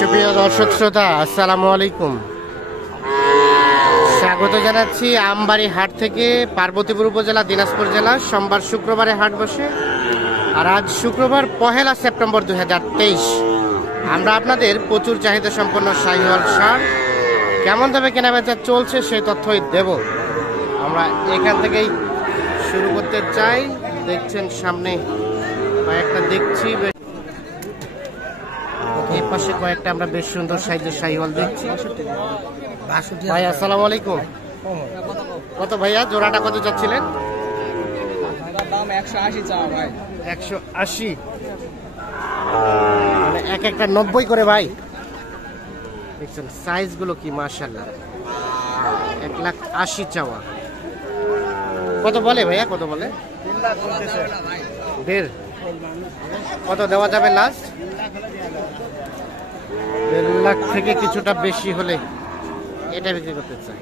সুপ্রিয় দর্শক শ্রোতা, আসসালামু আলাইকুম। স্বাগত জানাচ্ছি আমবাড়ি হাট থেকে, পার্বতীপুর উপজেলা, দিনাজপুর জেলা। সোমবার শুক্রবারে হাট বসে, আর আজ শুক্রবার 1 সেপ্টেম্বর 2023। আমরা আপনাদের প্রচুর চাহিদা সম্পন্ন শাহিওয়াল ষাঁড় কেমন দামে কেনাবেচা চলছে সেই তথ্যই দেব। আমরা এখান থেকেই শুরু করতে চাই। দেখছেন সামনে কয়েকটা দেখছি, এই পাশে কয়েকটা আমরা বেশ সুন্দর সাইজের শাহিওয়াল দেখছি। ভাই আসসালামু আলাইকুম। কত ভাইয়া জোড়াটা কত চাচ্ছিলেন? 180। মানে এক একটা 90 করে ভাই। দেখছেন সাইজ গুলো কি মাশাআল্লাহ। 1,80,000 চাওয়া। কত বলে ভাইয়া, কত বলে? 1.5। কত দেওয়া যাবে লাস্ট? 1.5 লাখ থেকে কিছুটা বেশি হলে এটা বিক্রি করতে চাই।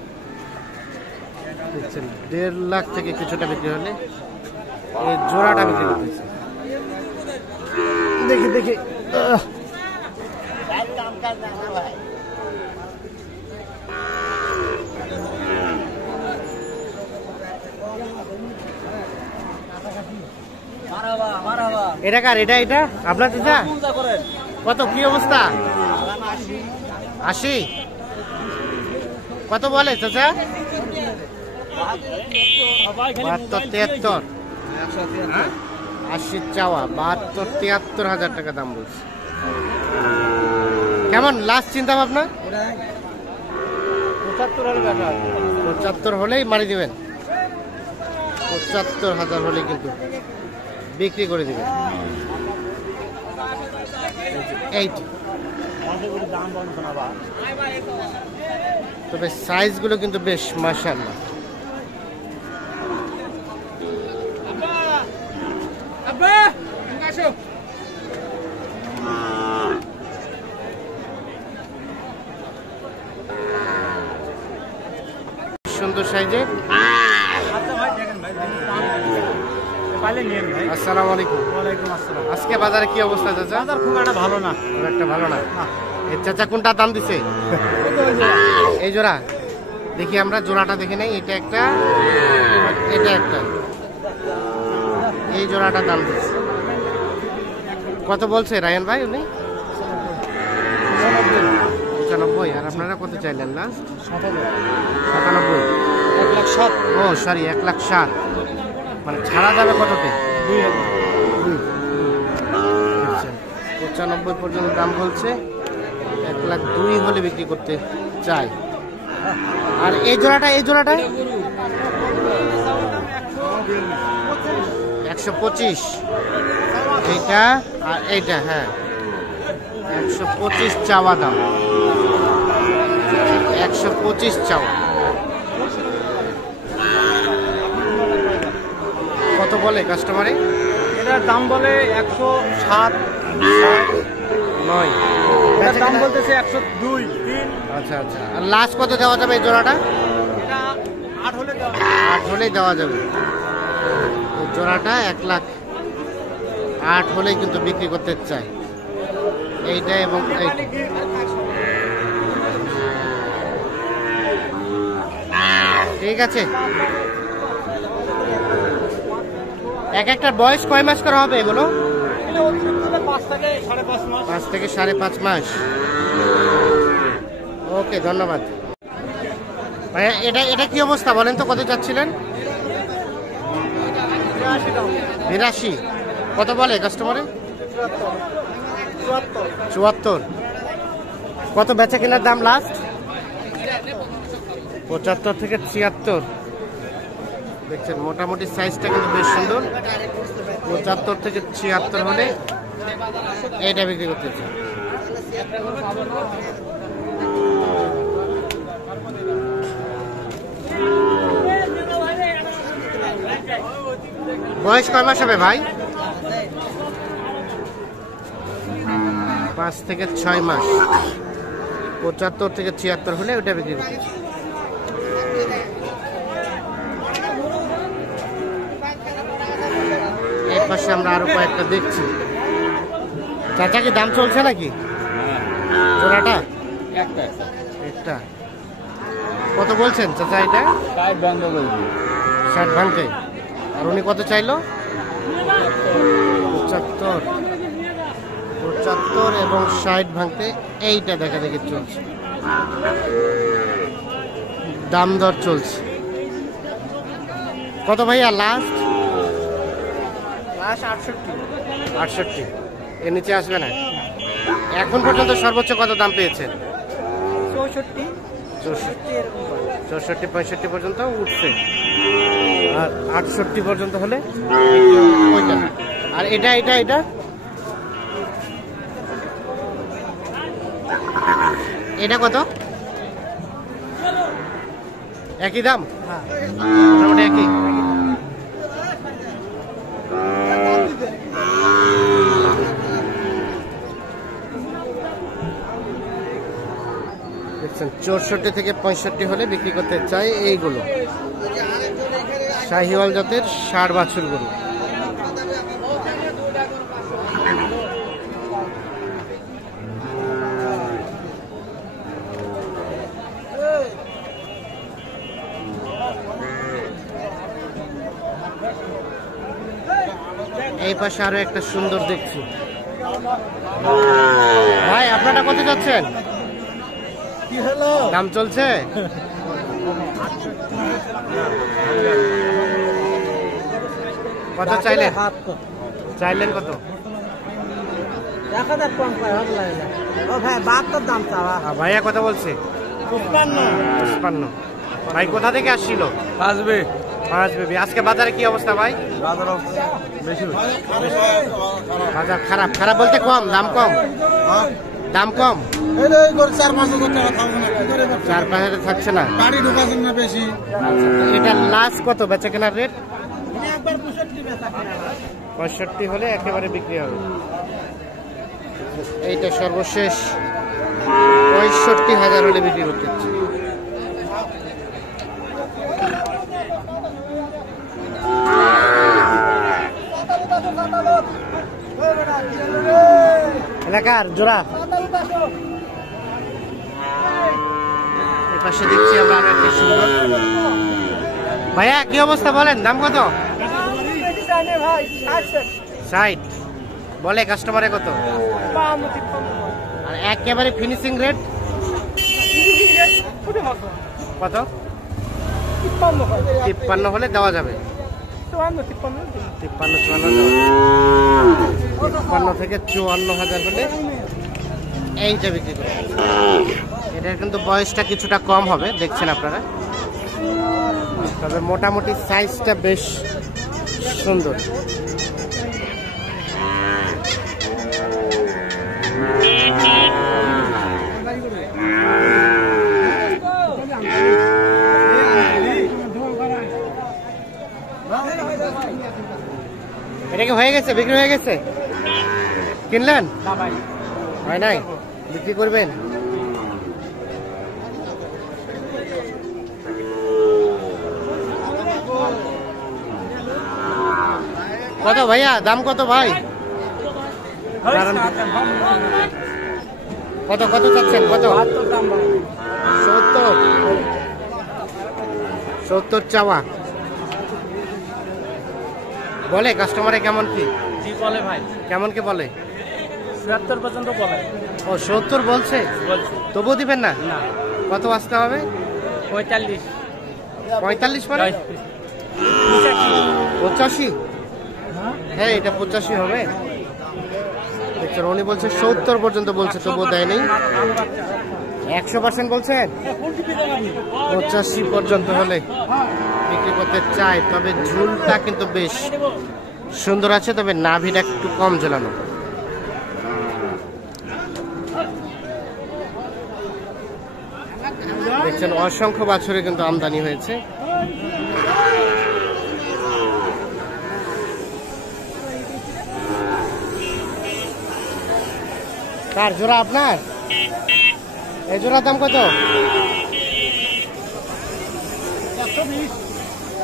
দেখছেন 1.5 লাখ থেকে কিছুটা বিক্রি হলে এই জোড়াটা বিক্রি করতে চাই। দেখি দেখি এটা কার? এটা আপনার চাচা? কত কি অবস্থা? 80। কত বলে চাচা? 72-73। 80 চাওয়া, 72-73 হাজার টাকা দাম বলছে। কেমন লাস্ট চিন্তা ভাবনা? 75 হলেই মারি দিবেন। 75,000 হলেই কিন্তু বিক্রি করে দিবেন। তবে সাইজ গুলো কিন্তু বেশ মাশাআল্লাহ। সুন্দর সাইজে। আসসালামু আলাইকুম। ওয়ালাইকুম আসসালাম। আজকে বাজারে কি অবস্থা চাচা? বাজার খুব একটা ভালো না। খুব একটা ভালো না। এই চাচা কোনটা দাম দিছে? এই জোড়া দেখি আমরা, জোড়াটা দেখে নেই। এটা একটা, এটা একটা, এই জোড়াটা দাম দিচ্ছে। কত বলছে রায়ন ভাই? উনি 95। আর আপনারা কত চাইলেন লাস্ট? 97। 1,60,000। ও সরি, 1,60,000। মানে ছাড়া যাবে কততে? 95 পর্যন্ত দাম বলছে। 1,02,000 হলে বিক্রি করতে চাই। আর এই জোড়াটা 125। এইটা আর এইটা, হ্যাঁ 125 চাওয়া দাম। 125 চাওয়া। কত বলে কাস্টমারে? এটার দাম বলে 107, 9। এটার দাম বলতেছে 102, 3। আচ্ছা আচ্ছা। আর লাস্ট কত দেওয়া যাবে এই জোড়াটা? এটা 8 হলে দেওয়া 8 হলেই দেওয়া যাবে। এই জোড়াটা 1,08,000 হলেই কিন্তু বিক্রি করতে চাই। এইটা এবং এইটা। ঠিক আছে। এক একটা বয়স কয় মাস করা হবে এগুলো? 5 থেকে 5.5 মাস। ওকে, ধন্যবাদ ভাইয়া। এটা কি অবস্থা বলেন তো, কত চাচ্ছিলেন? 82। কত বলে কাস্টমারে? 74। কত বেচা কেনার দাম লাস্ট? 75 থেকে 76। দেখছেন মোটামুটি সাইজটা কিন্তু বেশ সুন্দর। 75 থেকে 76 হলে এইটা বিক্রি করতে চাই। বয়স কয় মাস হবে ভাই? 5 থেকে 6 মাস। 75 থেকে 76 হলে ওটা বিক্রি করতে চাই। পাশে আমরা আরো কয়েকটা দেখছি। চাচা কি দাম চলছে নাকি? জোড়াটা একটা একটা কত বলছেন চাচা এটা? 60 ভাঙতে। আর উনি কত চাইলো? 75 এবং 60 ভাঙতে। এইটা দেখা দেখি চলছে, দাম দর চলছে। কত ভাইয়া লাস্ট? 68। এর নিচে আসবে না। এখন পর্যন্ত সর্বোচ্চ কত দাম পেয়েছেন? 64 65 পর্যন্ত উঠছে, আর 68 পর্যন্ত হলে ওইটা। আর এটা এটা এটা এটা কত? একই দাম, মোটামুটি একই। দেখছেন 64 থেকে 65 হলে বিক্রি করতে চাই এইগুলো শাহিওয়াল জাতের ষাঁড় বাছুর গরু। এই পাশে আরো একটা সুন্দর দেখছি। ভাই আপনারা কত যাচ্ছেন? কি হলো? দাম চলছে? কত চাইলেন? চাইলেন কত? 1000 কম করে হবে না। ও ভাই 72 দাম চাওয়া। ভাইয়া কত বলছে? 55। ভাই কোথা থেকে আসছিল? আসবে পাঁচ বেবি। আজকে বাজারে কি অবস্থা ভাই? বাজার বেশি বাজার খারাপ। খারাপ বলতে কম, দাম কম। দাম কম, 4-5 টাকা থাকবে না। 4-5 হাজার থাকছে না। গাড়ি ঢোকাছেন না বেশি। এটা লাস্ট কত বেচা কেনার রেট? একবার 65 বেচা কিনা। 65 হলে একেবারে বিক্রি হবে। এইটা সর্বশেষ 65,000 হলে বিক্রি করতে হচ্ছে। এলাকার জোড়া এপাশে দেখছি আমরা আরো একটা সুন্দর। ভাইয়া কি অবস্থা বলেন, দাম কত? 60 বলে কাস্টমারে কত? আর একেবারে ফিনিশিং রেট কত? 53 হলে দেওয়া যাবে। 53 থেকে 54,000 হলে এইটা বিক্রি করে। এটার কিন্তু বয়সটা কিছুটা কম হবে, দেখছেন আপনারা। তবে মোটামুটি সাইজটা বেশ সুন্দর। এটা কি হয়ে গেছে, বিক্রি হয়ে গেছে? কিনলেন? হয় নাই, বিক্রি করবেন? কত ভাইয়া, দাম কত ভাই? কত কত চাচ্ছেন? কত? 70 চাওয়া। বলে কাস্টমারে কেমন কি? জি বলে ভাই। কেমন কি বলে? ৭৭ পর্যন্ত বলে। ও 70 বলছে, তবুও দিবেন না? না। কত আসতে হবে? 45 পরে 85। হ্যাঁ এটা 85 হবে। দেখছেন উনি বলছে 70 পর্যন্ত বলছে, তবুও দেয়নি। 100% বলছেন 85 পর্যন্ত হলে বিক্রি করতে চাই। তবে ঝুলটা কিন্তু বেশ সুন্দর আছে, তবে নাভিটা একটু কম ঝোলানো। দেখছেন অসংখ্য বাছুরে কিন্তু আমদানি হয়েছে। কার জোড়া আপনার? এই জোড়ার দাম কত?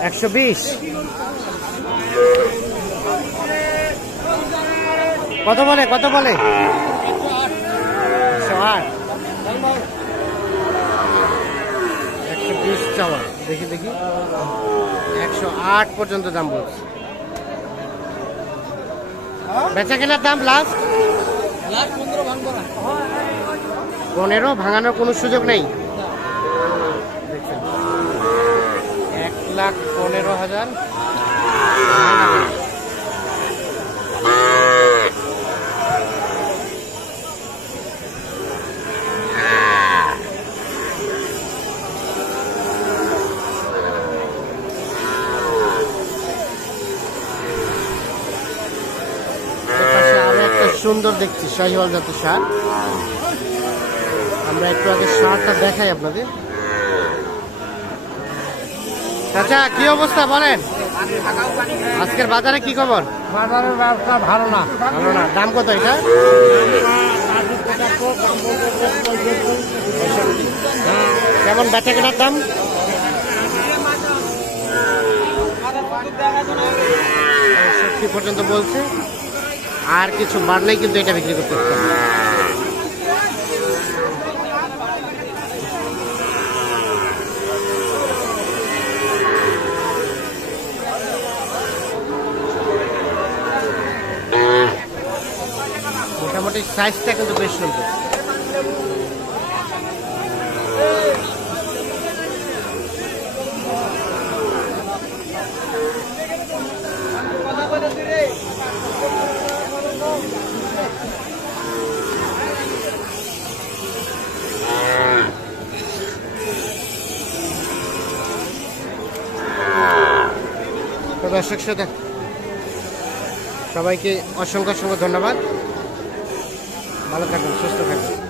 120। কত বলে? 108। 8 120 চাওয়া, দেখি 108 পর্যন্ত দাম বলছে। বেচা কেনার দাম লাস্ট 15 ভাঙানোর কোনো সুযোগ নেই। 1,15,000। সুন্দর দেখছি শাহিওয়াল জাতের ষাঁড়। আমরা একটু আগে ষাঁড়টা দেখাই আপনাদের। চাচা কি অবস্থা বলেন, আজকের বাজারে কি খবর? বাজারের ব্যবসা ভালো না। ভালো না। দাম কত এটা? কেমন বেচা কেনার দাম? 65 পর্যন্ত বলছে। আর কিছু বাড়লেই কিন্তু এটা বিক্রি করতে হবে। মোটামুটি সাইজটা কিন্তু বেশ সুন্দর। তো দর্শক শ্রোতা সবাইকে অসংখ্য ধন্যবাদ। ভালো থাকুন, সুস্থ থাকুন।